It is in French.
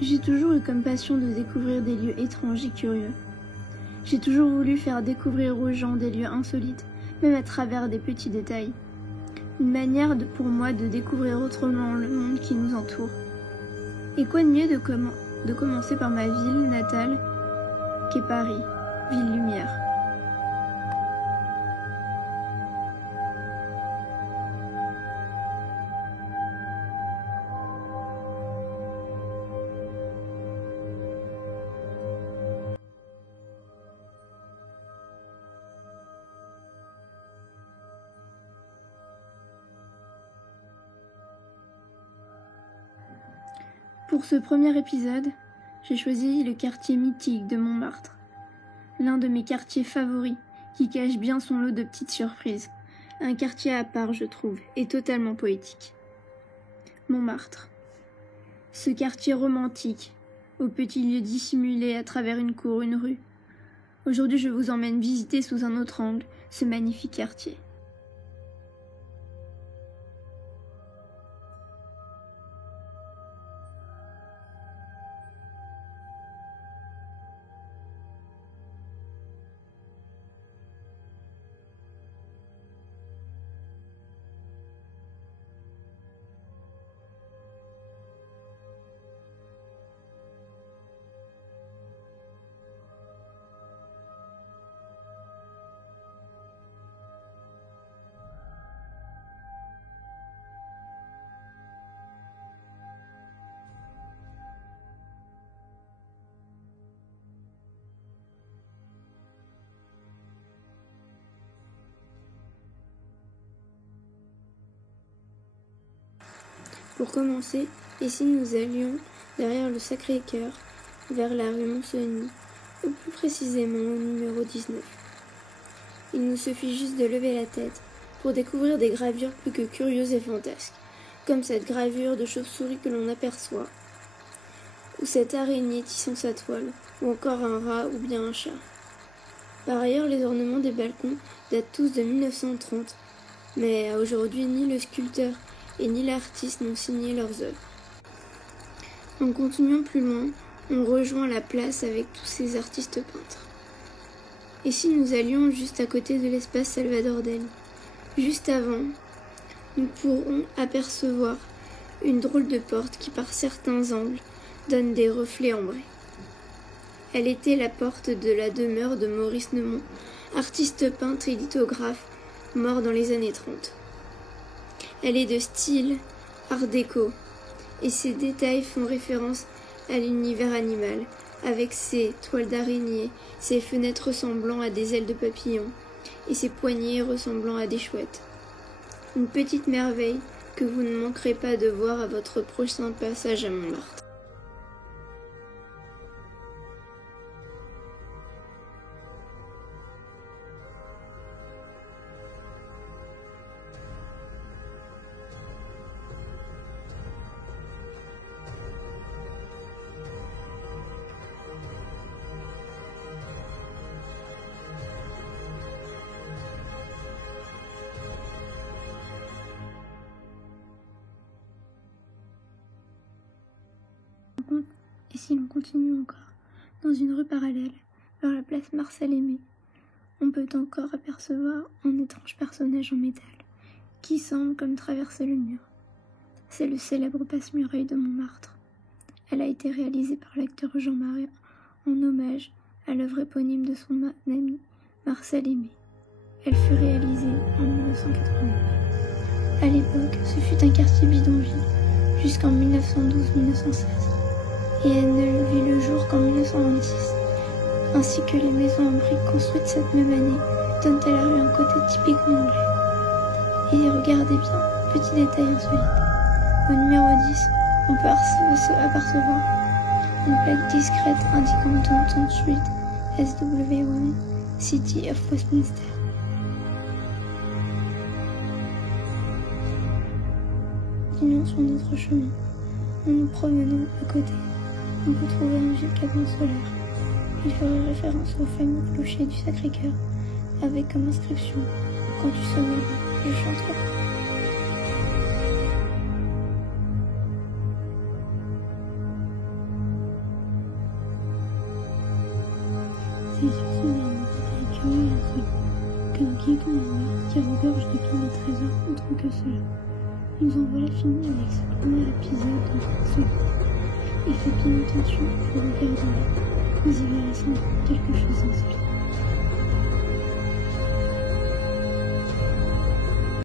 J'ai toujours eu comme passion de découvrir des lieux étranges et curieux. J'ai toujours voulu faire découvrir aux gens des lieux insolites, même à travers des petits détails. Une manière pour moi de découvrir autrement le monde qui nous entoure. Et quoi de mieux de commencer par ma ville natale, qu'est Paris, ville lumière. Pour ce premier épisode, j'ai choisi le quartier mythique de Montmartre, l'un de mes quartiers favoris qui cache bien son lot de petites surprises. Un quartier à part, je trouve, et totalement poétique. Montmartre. Ce quartier romantique, aux petits lieux dissimulés à travers une cour, une rue. Aujourd'hui, je vous emmène visiter sous un autre angle ce magnifique quartier. Pour commencer, et si nous allions derrière le Sacré-Cœur, vers la rue Monsony, ou plus précisément au numéro 19. Il nous suffit juste de lever la tête pour découvrir des gravures plus que curieuses et fantasques, comme cette gravure de chauve-souris que l'on aperçoit, ou cette araignée tissant sa toile, ou encore un rat ou bien un chat. Par ailleurs, les ornements des balcons datent tous de 1930, mais aujourd'hui ni le sculpteur et ni l'artiste n'ont signé leurs œuvres. En continuant plus loin, on rejoint la place avec tous ces artistes peintres. Et si nous allions juste à côté de l'espace Salvador Dali, juste avant, nous pourrons apercevoir une drôle de porte qui par certains angles donne des reflets ambrés. Elle était la porte de la demeure de Maurice Neumont, artiste peintre et lithographe, mort dans les années 30. Elle est de style art déco, et ses détails font référence à l'univers animal, avec ses toiles d'araignée, ses fenêtres ressemblant à des ailes de papillons, et ses poignées ressemblant à des chouettes. Une petite merveille que vous ne manquerez pas de voir à votre prochain passage à Montmartre. Et si l'on continue encore, dans une rue parallèle, vers la place Marcel-Aimé, on peut encore apercevoir un étrange personnage en métal, qui semble comme traverser le mur. C'est le célèbre passe-muraille de Montmartre. Elle a été réalisée par l'acteur Jean Marais en hommage à l'œuvre éponyme de son ami Marcel Aimé. Elle fut réalisée en 1989. À l'époque, ce fut un quartier bidonville, jusqu'en 1912-1916. Et elle ne vit le jour qu'en 1926, ainsi que les maisons en briques construites cette même année donnent à la rue un côté typiquement anglais. Et regardez bien, petit détail insolite, au numéro 10, on peut apercevoir une plaque discrète indiquant Taunton Street, SW1, City of Westminster. Continuons sur notre chemin. En nous promenant à côté, on peut trouver un vieux caban solaire. Il ferait référence au fameux clocher du Sacré-Cœur, avec comme inscription « Quand tu sonneras, je chanterai ». que nous quittons un monde qui regorge de bien des trésors autres que cela. Nous en voilà finis avec ce premier épisode insolite. Et faites bien attention, je vous regarderai, vous y verrez sans doute quelque chose d'insolite.